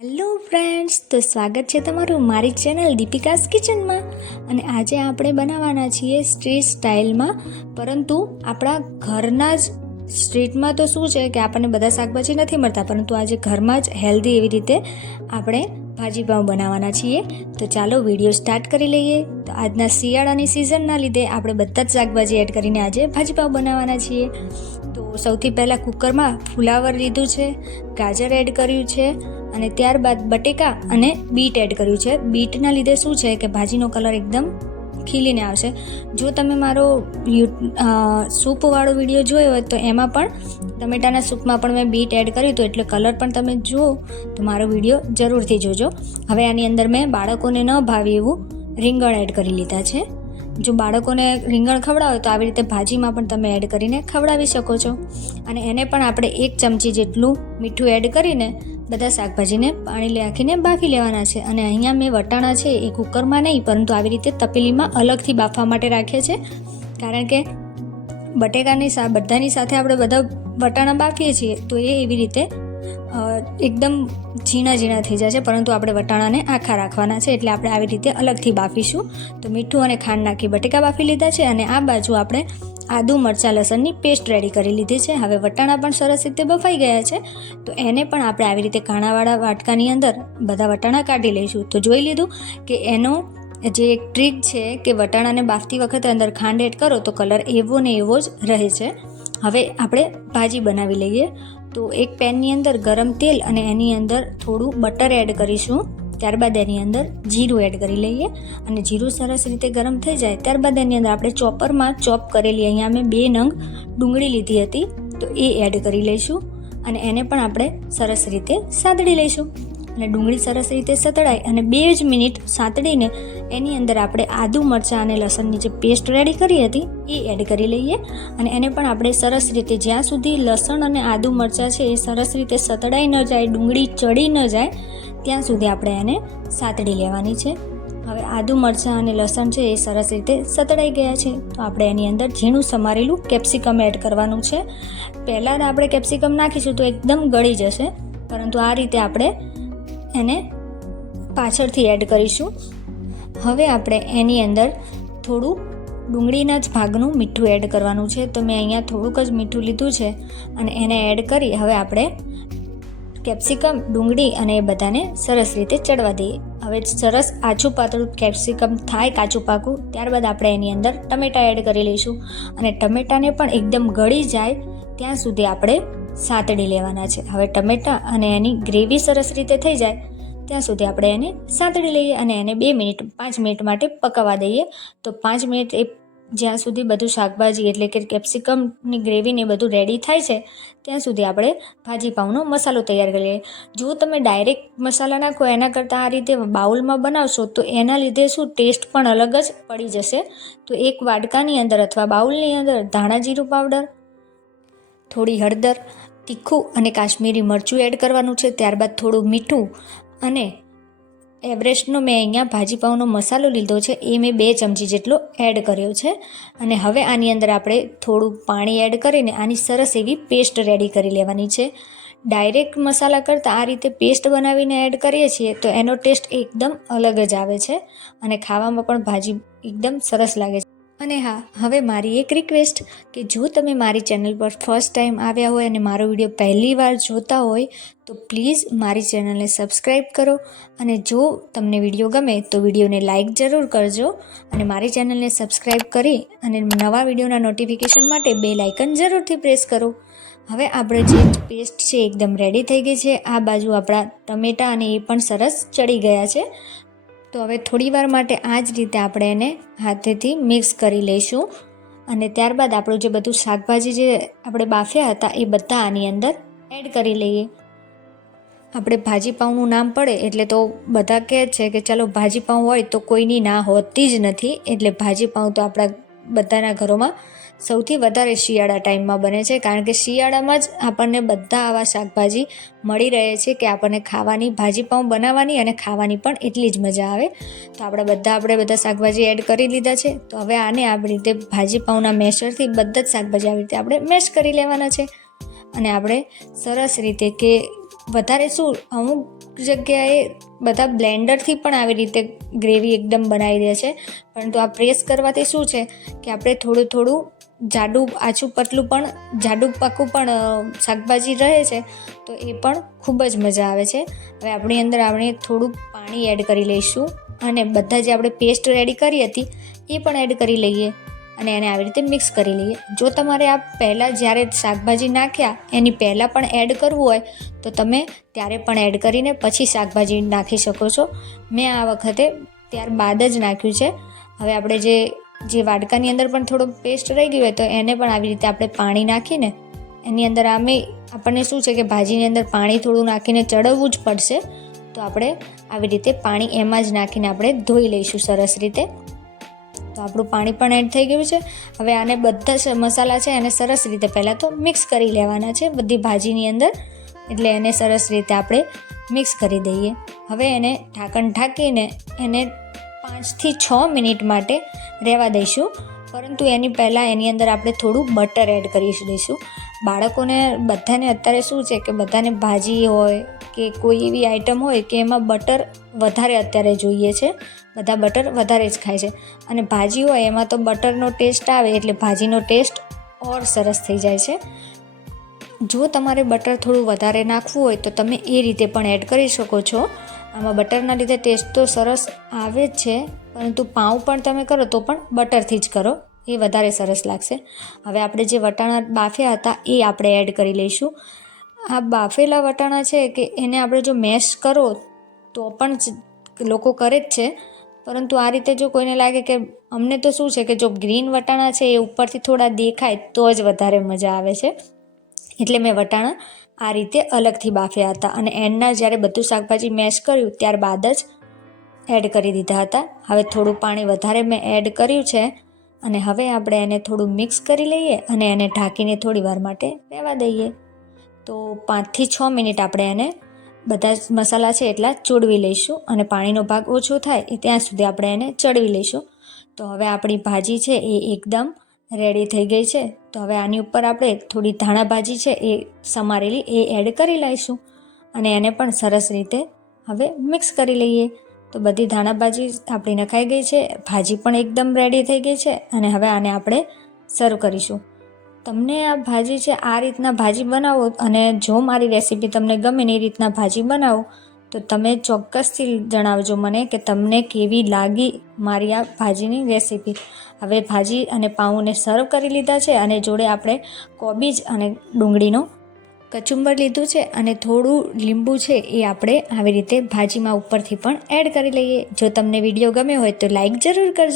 Hello friends, તો સ્વાગત છે તમારું મારી ચેનલ દીપિકાસ કિચનમાં. અને આજે આપણે બનાવવાના છીએ સ્ટ્રીટ સ્ટાઇલમાં, પરંતુ આપણા ઘરના જ સ્ટ્રીટમાં તો શું છે કે આપણને બધા શાકભાજી નથી મળતા, પરંતુ આજે ઘરમાં જ હેલ્ધી એવી રીતે આપણે ભાજીપાઉં બનાવવાના છીએ. તો ચાલો વિડીયો સ્ટાર્ટ કરી લઈએ. તો આજના શિયાળાની સિઝનના લીધે આપણે બધા જ શાકભાજી એડ કરીને આજે ભાજીપાઉં બનાવવાના છીએ. તો સૌથી પહેલાં કુકરમાં ફુલાવર લીધું છે, ગાજર એડ કર્યું છે અને ત્યારબાદ બટેકા અને બીટ એડ કર્યું છે. બીટના લીધે શું છે કે ભાજીનો કલર એકદમ ખીલીને આવશે. જો તમે મારો સૂપવાળો વિડીયો જોયો હોય તો એમાં પણ ટમેટાના સૂપમાં પણ મેં બીટ એડ કર્યું હતું, એટલે કલર પણ તમે જુઓ તો મારો વિડીયો જરૂરથી જોજો. હવે આની અંદર મેં બાળકોને ન ભાવે એવું રીંગણ એડ કરી લીધા છે. જો બાળકોને રીંગણ ખવડાવો તો આવી રીતે ભાજીમાં પણ તમે એડ કરીને ખવડાવી શકો છો. અને એને પણ આપણે 1 ચમચી જેટલું મીઠું એડ કરીને બધા શાકભાજીને પાણી નાખીને બાફી લેવાના છે. અને અહીંયા મેં વટાણા છે એ કુકરમાં નહીં, પરંતુ આવી રીતે તપેલીમાં અલગથી બાફવા માટે રાખ્યા છે. કારણ કે બટેકાની બધાની સાથે આપણે બધા વટાણા બાફીએ છીએ તો એ એવી રીતે એકદમ ઝીણા થઈ જાય છે, પરંતુ આપણે વટાણાને આખા રાખવાના છે, એટલે આપણે આવી રીતે અલગથી બાફીશું. તો મીઠું અને ખાંડ નાખી બટેકા બાફી લીધા છે. અને આ બાજુ આપણે આદુ મરચાં લસણની પેસ્ટ રેડી કરી લીધી છે. હવે વટાણા પણ સરસ રીતે બફાઈ ગયા છે, તો એને પણ આપણે આવી રીતે કાણાવાળા વાટકાની અંદર બધા વટાણા કાઢી લઈશું. તો જોઈ લીધું કે એનો જે એક ટ્રીક છે કે વટાણાને બાફતી વખતે અંદર ખાંડ એડ કરો તો કલર એવો ને એવો જ રહે છે. હવે આપણે ભાજી બનાવી લઈએ. તો એક પેનની અંદર ગરમ તેલ અને એની અંદર થોડું બટર એડ કરીશું. ત્યારબાદ એની અંદર જીરું એડ કરી લઈએ. અને જીરું સરસ રીતે ગરમ થઈ જાય ત્યારબાદ એની અંદર આપણે ચોપરમાં ચોપ કરેલી, અહીંયા મેં 2 નંગ ડુંગળી લીધી હતી, તો એ એડ કરી લઈશું. અને એને પણ આપણે સરસ રીતે સાતળી લઈશું. અને ડુંગળી સરસ રીતે સતળાય અને 2 જ મિનિટ સાતળીને એની અંદર આપણે આદુ મરચાં અને લસણની જે પેસ્ટ રેડી કરી હતી એ એડ કરી લઈએ. અને એને પણ આપણે સરસ રીતે જ્યાં સુધી લસણ અને આદુ મરચાં છે એ સરસ રીતે સતળાઈ ન જાય, ડુંગળી ચડી ન જાય, ત્યાં સુધી આપણે એને સાતળી લેવાની છે. હવે આદુ મરચાં અને લસણ છે એ સરસ રીતે સતળાઈ ગયા છે, તો આપણે એની અંદર ઝીણું સમારેલું કેપ્સિકમ એડ કરવાનું છે. પહેલાં આપણે કેપ્સિકમ નાખીશું તો એકદમ ગળી જશે, પરંતુ આ રીતે આપણે એને પાછળથી એડ કરીશું. હવે આપણે એની અંદર થોડું ડુંગળીના જ ભાગનું મીઠું એડ કરવાનું છે. તો મેં અહીંયા થોડુંક જ મીઠું લીધું છે અને એને એડ કરી હવે આપણે કેપ્સિકમ, ડુંગળી અને એ બધાને સરસ રીતે ચડવા દઈએ. હવે સરસ આછું પાતળું કેપ્સિકમ થાય કાચું પાકું, ત્યારબાદ આપણે એની અંદર ટમેટાં એડ કરી લઈશું. અને ટમેટાને પણ એકદમ ગળી જાય ત્યાં સુધી આપણે સાતળી લેવાના છે. હવે ટમેટાં અને એની ગ્રેવી સરસ રીતે થઈ જાય ત્યાં સુધી આપણે એને સાતળી લઈએ અને એને 5 મિનિટ માટે પકાવવા દઈએ. તો 5 મિનિટ જ્યાં સુધી બધું શાકભાજી એટલે કે કેપ્સિકમની ગ્રેવીને બધું રેડી થાય છે ત્યાં સુધી આપણે ભાજીપાઉંનો મસાલો તૈયાર કરી લઈએ. જો તમે ડાયરેક્ટ મસાલા નાખો એના કરતાં આ રીતે બાઉલમાં બનાવશો તો એના લીધે શું ટેસ્ટ પણ અલગ જ પડી જશે. તો એક વાડકાની અંદર અથવા બાઉલની અંદર ધાણા જીરું પાવડર, થોડી હળદર, તીખું અને કાશ્મીરી મરચું એડ કરવાનું છે. ત્યારબાદ થોડું મીઠું અને એવરેસ્ટનો મેં અહીંયા ભાજીપાઉંનો મસાલો લીધો છે, એ મેં 2 ચમચી જેટલો એડ કર્યો છે. અને હવે આની અંદર આપણે થોડું પાણી એડ કરીને આની સરસ એવી પેસ્ટ રેડી કરી લેવાની છે. ડાયરેક્ટ મસાલા કરતાં આ રીતે પેસ્ટ બનાવીને એડ કરીએ છીએ તો એનો ટેસ્ટ એકદમ અલગ જ આવે છે અને ખાવામાં પણ ભાજી એકદમ સરસ લાગે છે. અને હા, હવે મારી એક રિક્વેસ્ટ કે જો તમે મારી ચેનલ પર ફર્સ્ટ ટાઈમ આવ્યા હોય અને મારો વિડીયો પહેલી વાર જોતા હોય તો પ્લીઝ મારી ચેનલને સબસ્ક્રાઈબ કરો. અને જો તમને વિડીયો ગમે તો વિડીયોને લાઇક જરૂર કરજો અને મારી ચેનલને સબસ્ક્રાઈબ કરી અને નવા વિડીયોના નોટિફિકેશન માટે બેલ આઇકન જરૂરથી પ્રેસ કરો. હવે આપણે જે પેસ્ટ છે એકદમ રેડી થઈ ગઈ છે. આ બાજુ આપણા ટમેટાં અને એ પણ સરસ ચડી ગયા છે. તો હવે થોડી વાર માટે આ જ રીતે આપણે એને હાથેથી મિક્સ કરી લઈશું. અને ત્યારબાદ આપણું જે બધું શાકભાજી જે આપણે બાફ્યા હતા એ બધા આની અંદર એડ કરી લઈએ. આપણે ભાજીપાઉંનું નામ પડે એટલે તો બધા કહે છે કે ચાલો ભાજીપાઉં હોય તો કોઈની ના હોતી જ નથી. એટલે ભાજીપાઉં તો આપણા બધાના ઘરોમાં સૌથી વધારે શિયાળા ટાઈમમાં બને છે, કારણ કે શિયાળામાં જ આપણને બધા આવા શાકભાજી મળી રહે છે કે આપણને ખાવાની, ભાજીપાઉં બનાવવાની અને ખાવાની પણ એટલી જ મજા આવે. તો આપણે બધા શાકભાજી એડ કરી લીધા છે. તો હવે આને આવી રીતે ભાજીપાઉંના મેશરથી બધા જ શાકભાજી આવી રીતે આપણે મેશ કરી લેવાના છે. અને આપણે સરસ રીતે કે વધારે શું અમુક જગ્યાએ બધા બ્લેન્ડરથી પણ આવી રીતે ગ્રેવી એકદમ બનાવી દે છે, પરંતુ આ પ્રેસ કરવાથી શું છે કે આપણે થોડું થોડું જાડું આછું પતલું પણ જાડું પાકું પણ શાકભાજી રહે છે, તો એ પણ ખૂબ જ મજા આવે છે. હવે આપણી અંદર આપણે થોડું પાણી એડ કરી લઈશું અને બધા જે આપણે પેસ્ટ રેડી કરી હતી એ પણ એડ કરી લઈએ અને એને આવી રીતે મિક્સ કરી લઈએ. જો તમારે આ પહેલાં જ્યારે શાકભાજી નાખ્યા એની પહેલાં પણ એડ કરવું હોય તો તમે ત્યારે પણ એડ કરીને પછી શાકભાજી નાખી શકો છો. મેં આ વખતે ત્યારબાદ જ નાખ્યું છે. હવે આપણે જે વાડકાની અંદર પણ થોડો પેસ્ટ રહી ગયો હોય તો એને પણ આવી રીતે આપણે પાણી નાખીને એની અંદર આપણને શું છે કે ભાજીની અંદર પાણી થોડું નાખીને ચડવવું જ પડશે, તો આપણે આવી રીતે પાણી એમાં જ નાખીને આપણે ધોઈ લઈશું સરસ રીતે. તો આપણું પાણી પણ એડ થઈ ગયું છે. હવે આને બધા મસાલા છે એને સરસ રીતે પહેલાં તો મિક્સ કરી લેવાના છે બધી ભાજીની અંદર, એટલે એને સરસ રીતે આપણે મિક્સ કરી દઈએ. હવે એને ઢાંકણ ઢાંકીને એને 5 થી 6 મિનિટ માટે રહેવા દઈશું, પરંતુ એની પહેલાં એની અંદર આપણે થોડું બટર એડ કરી દઈશું. બાળકોને બધાને અત્યારે શું છે કે બધાને ભાજી હોય કે કોઈ એવી આઈટમ હોય કે એમાં બટર વધારે અત્યારે જોઈએ છે, બધા બટર વધારે જ ખાય છે, અને ભાજી હોય એમાં તો બટરનો ટેસ્ટ આવે એટલે ભાજીનો ટેસ્ટ ઓર સરસ થઈ જાય છે. જો તમારે બટર થોડું વધારે નાખવું હોય તો તમે એ રીતે પણ એડ કરી શકો છો. આમાં બટરના લીધે ટેસ્ટ તો સરસ આવે જ છે, પરંતુ પાઉં પણ તમે કરો તો પણ બટરથી જ કરો, એ વધારે સરસ લાગશે. હવે આપણે જે વટાણા બાફ્યા હતા એ આપણે એડ કરી લઈશું. આ બાફેલા વટાણા છે કે એને આપણે જો મેશ કરો તો પણ લોકો કરે જ છે, પરંતુ આ રીતે જો કોઈને લાગે કે અમને તો શું છે કે જો ગ્રીન વટાણા છે એ ઉપરથી થોડા દેખાય તો જ વધારે મજા આવે છે, એટલે મેં વટાણા આ રીતે અલગથી બાફ્યા હતા અને એન્ડના જ્યારે બધું શાકભાજી મેશ કર્યું ત્યારબાદ જ એડ કરી દીધા હતા. હવે થોડું પાણી વધારે મેં એડ કર્યું છે અને હવે આપણે એને થોડું મિક્સ કરી લઈએ અને એને ઢાંકીને થોડી વાર માટે રહેવા દઈએ. તો 5 થી 6 મિનિટ આપણે એને બધા જ મસાલા છે એટલા ચોળવી લઈશું અને પાણીનો ભાગ ઓછો થાય એ ત્યાં સુધી આપણે એને ચડવી લઈશું. તો હવે આપણી ભાજી છે એ એકદમ રેડી થઈ ગઈ છે. તો હવે આની ઉપર આપણે થોડી ધાણા ભાજી છે એ સમારેલી એ એડ કરી લઈશું અને એને પણ સરસ રીતે હવે મિક્સ કરી લઈએ. તો બધી ધાણા ભાજી આપણી નખાઈ ગઈ છે, ભાજી પણ એકદમ રેડી થઈ ગઈ છે અને હવે આને આપણે સર્વ કરીશું. તમને આ ભાજી છે આ રીતના ભાજી બનાવો અને જો મારી રેસીપી તમને ગમે ને એ રીતના ભાજી બનાવો તો તમે ચોક્કસથી જણાવજો મને કે તમને કેવી લાગી મારી આ ભાજીની રેસીપી. હવે ભાજી અને પાઉંને સર્વ કરી લીધા છે અને જોડે આપણે કોબીજ અને ડુંગળીનો કચુંબર લીધું છે અને થોડું લીંબુ છે એ આપણે આવી રીતે ભાજીમાં ઉપરથી પણ એડ કરી લઈએ. જો તમને વિડીયો ગમ્યો હોય તો લાઈક જરૂર કરજો.